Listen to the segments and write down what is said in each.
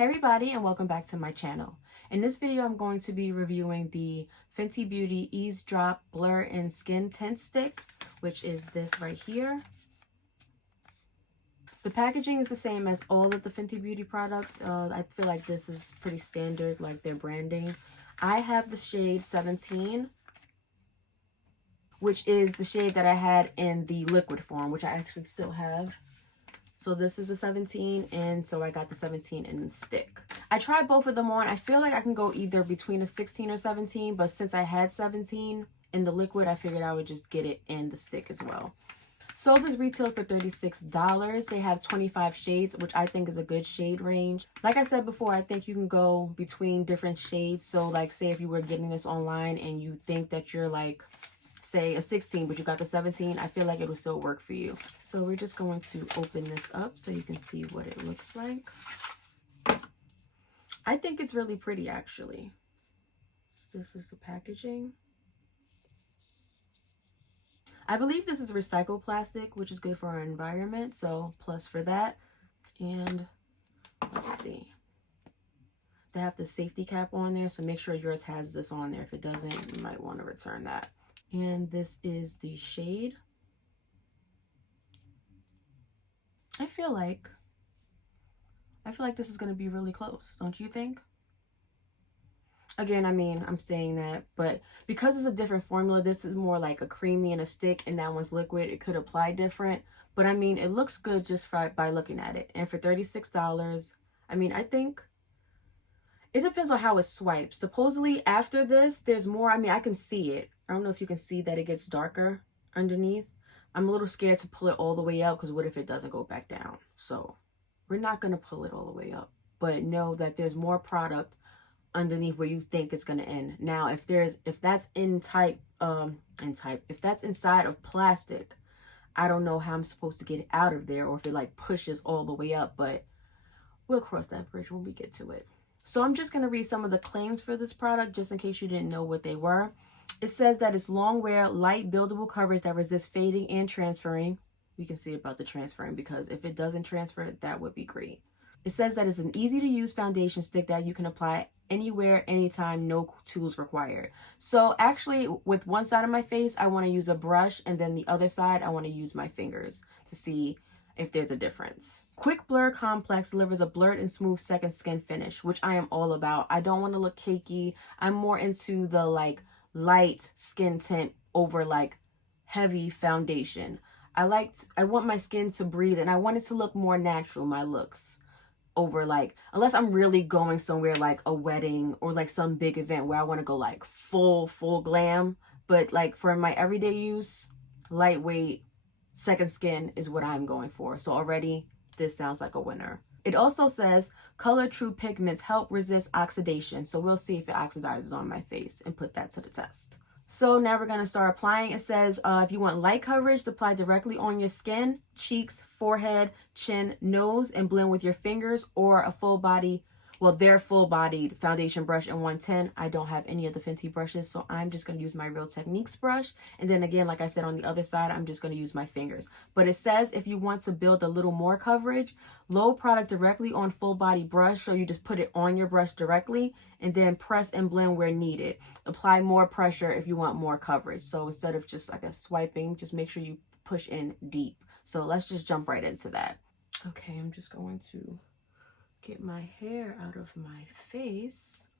Hey everybody, and welcome back to my channel. In this video I'm going to be reviewing the Fenty Beauty Eaze Drop Blur and Skin Tint Stick, which is this right here. The packaging is the same as all of the Fenty Beauty products. I feel like this is pretty standard, like their branding. I have the shade 17, which is the shade that I had in the liquid form, which I actually still have. So this is a 17, and so I got the 17 in the stick. I tried both of them on. I feel like I can go either between a 16 or 17, but since I had 17 in the liquid, I figured I would just get it in the stick as well. So this retailed for $36. They have 25 shades, which I think is a good shade range. Like I said before, I think you can go between different shades. So like say if you were getting this online and you think that you're like, say a 16 but you got the 17, I feel like it will still work for you. So we're just going to open this up so you can see what it looks like. I think it's really pretty actually. This is the packaging. I believe this is recycled plastic, which is good for our environment, so plus for that. And let's see, they have the safety cap on there, so make sure yours has this on there. If it doesn't, you might want to return that. And this is the shade. I feel like this is going to be really close, don't you think? Again, I mean, I'm saying that, but because it's a different formula, this is more like a creamy and a stick, and that one's liquid. It could apply different, but I mean, it looks good just by looking at it. And for $36, I mean, I think it depends on how it swipes. Supposedly after this, there's more. I mean, I can see it. I don't know if you can see that it gets darker underneath. I'm a little scared to pull it all the way up because what if it doesn't go back down? So we're not going to pull it all the way up, but know that there's more product underneath where you think it's going to end. Now, if that's if that's inside of plastic, I don't know how I'm supposed to get it out of there, or if it like pushes all the way up, but we'll cross that bridge when we get to it. So I'm just going to read some of the claims for this product just in case you didn't know what they were. It says that it's long wear, light buildable coverage that resists fading and transferring. We can see about the transferring, because if it doesn't transfer, that would be great. It says that it's an easy to use foundation stick that you can apply anywhere, anytime, no tools required. So actually with one side of my face, I want to use a brush, and then the other side, I want to use my fingers to see if there's a difference. Quick Blur Complex delivers a blurred and smooth second skin finish, which I am all about. I don't want to look cakey. I'm more into the like light skin tint over like heavy foundation. I want my skin to breathe, and I want it to look more natural, my looks, over like, unless I'm really going somewhere like a wedding or like some big event where I want to go like full glam. But like for my everyday use, lightweight second skin is what I'm going for. So already this sounds like a winner. It also says color true pigments help resist oxidation. So we'll see if it oxidizes on my face and put that to the test. So now we're going to start applying. It says if you want light coverage, to apply directly on your skin, cheeks, forehead, chin, nose, and blend with your fingers, or a full body, well, their full-bodied foundation brush in 110. I don't have any of the Fenty brushes, so I'm just going to use my Real Techniques brush. And then again, like I said, on the other side, I'm just going to use my fingers. But it says if you want to build a little more coverage, load product directly on full-body brush. So you just put it on your brush directly, and then press and blend where needed. Apply more pressure if you want more coverage. So instead of just like a swiping, just make sure you push in deep. So let's just jump right into that. Okay, I'm just going to get my hair out of my face,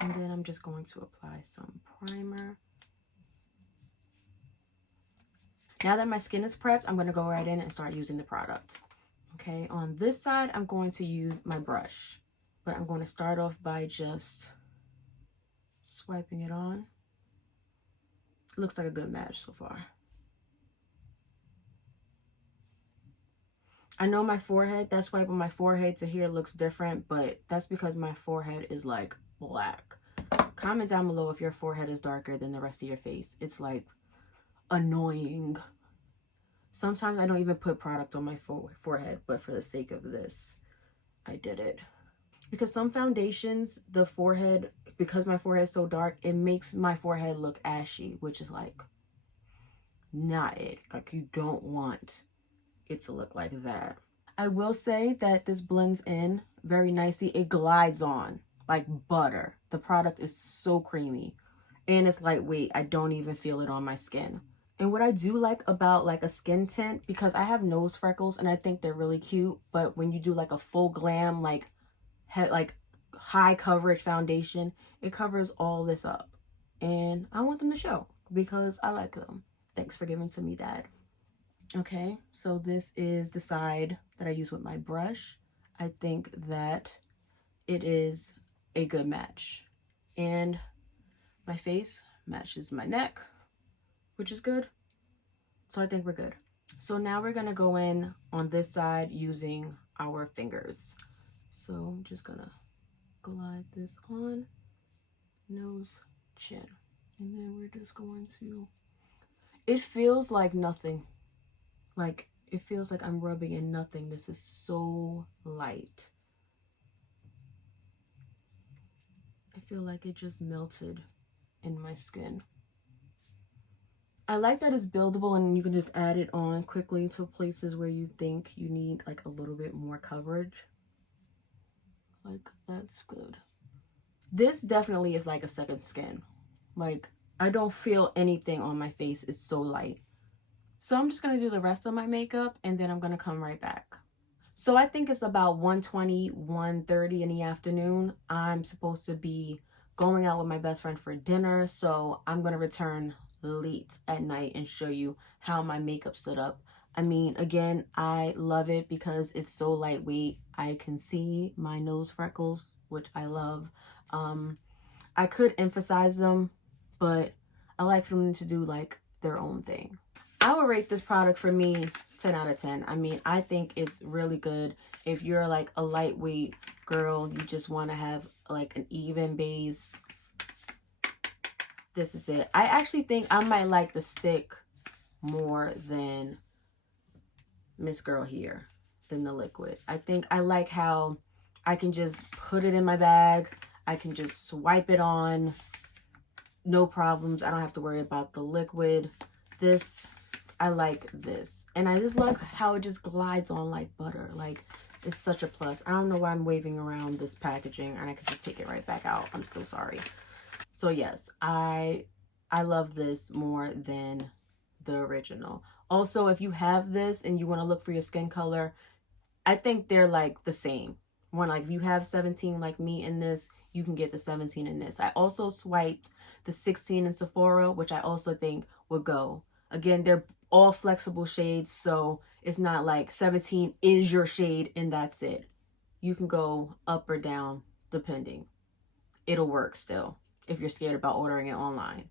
and then I'm just going to apply some primer. Now that my skin is prepped, I'm going to go right in and start using the product. Okay, on this side, I'm going to use my brush, but I'm going to start off by just swiping it on. It looks like a good match so far. I know my forehead, that swipe on my forehead to here looks different, but that's because my forehead is like black. Comment down below if your forehead is darker than the rest of your face. It's like annoying. Sometimes I don't even put product on my forehead, but for the sake of this, I did it. Because some foundations, the forehead, because my forehead is so dark, it makes my forehead look ashy, which is like not it. Like you don't want it to look like that. I will say that this blends in very nicely. It glides on like butter. The product is so creamy and it's lightweight. I don't even feel it on my skin. And what I do like about like a skin tint, because I have nose freckles and I think they're really cute, but when you do like a full glam, like high coverage foundation, it covers all this up. And I want them to show because I like them. Thanks for giving to me, Dad. Okay, so this is the side that I use with my brush. I think that it is a good match. And my face matches my neck, which is good. So I think we're good. So now we're gonna go in on this side using our fingers. So I'm just gonna glide this on, nose, chin. And then we're just going to, it feels like nothing. Like, it feels like I'm rubbing in nothing. This is so light. I feel like it just melted in my skin. I like that it's buildable and you can just add it on quickly to places where you think you need like a little bit more coverage. Like, that's good. This definitely is like a second skin. Like, I don't feel anything on my face. It's so light. So I'm just going to do the rest of my makeup and then I'm going to come right back. So I think it's about 1:20, 1:30 in the afternoon. I'm supposed to be going out with my best friend for dinner. So I'm going to return late at night and show you how my makeup stood up. I mean, again, I love it because it's so lightweight. I can see my nose freckles, which I love. I could emphasize them, but I like for them to do like their own thing. I would rate this product for me 10 out of 10. I mean, I think it's really good. If you're like a lightweight girl, you just want to have like an even base, this is it. I actually think I might like the stick more than Miss Girl here, than the liquid. I think I like how I can just put it in my bag. I can just swipe it on. No problems. I don't have to worry about the liquid. This, I like this. And I just like how it just glides on like butter. Like, it's such a plus. I don't know why I'm waving around this packaging and I could just take it right back out. I'm so sorry. So yes, I love this more than the original. Also, if you have this and you want to look for your skin color, I think they're like the same. One, like if you have 17 like me in this, you can get the 17 in this. I also swiped the 16 in Sephora, which I also think would go. Again, they're all flexible shades, so it's not like 17 is your shade and that's it. You can go up or down depending. It'll work still if you're scared about ordering it online.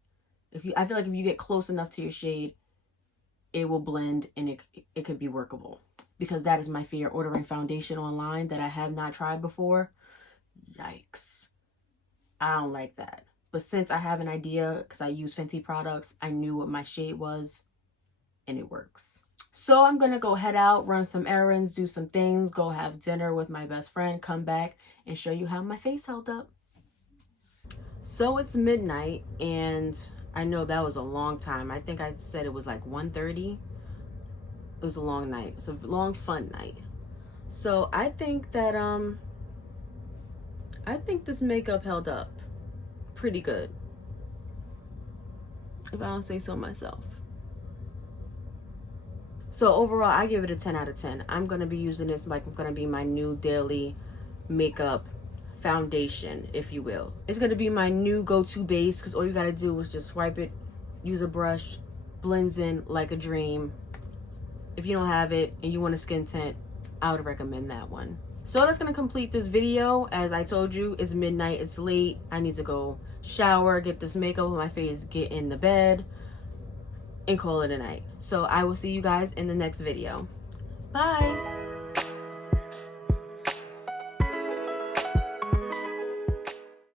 I feel like if you get close enough to your shade, it will blend and it could be workable. Because that is my fear, ordering foundation online that I have not tried before. Yikes. I don't like that. But since I have an idea, because I use Fenty products, I knew what my shade was, and it works. So I'm going to go head out, run some errands, do some things, go have dinner with my best friend, come back, and show you how my face held up. So it's midnight, and I know that was a long time. I think I said it was like 1:30. It was a long night. It was a long, fun night. So I think that, I think this makeup held up pretty good, if I don't say so myself. So overall, I give it a 10 out of 10. I'm going to be using this like I'm going to be my new daily makeup foundation, if you will. It's going to be my new go-to base because all you got to do is just swipe it, use a brush, blends in like a dream. If you don't have it and you want a skin tint, I would recommend that one. So that's going to complete this video. As I told you, it's midnight, it's late. I need to go shower, get this makeup on my face, get in the bed, and call it a night. So I will see you guys in the next video. Bye.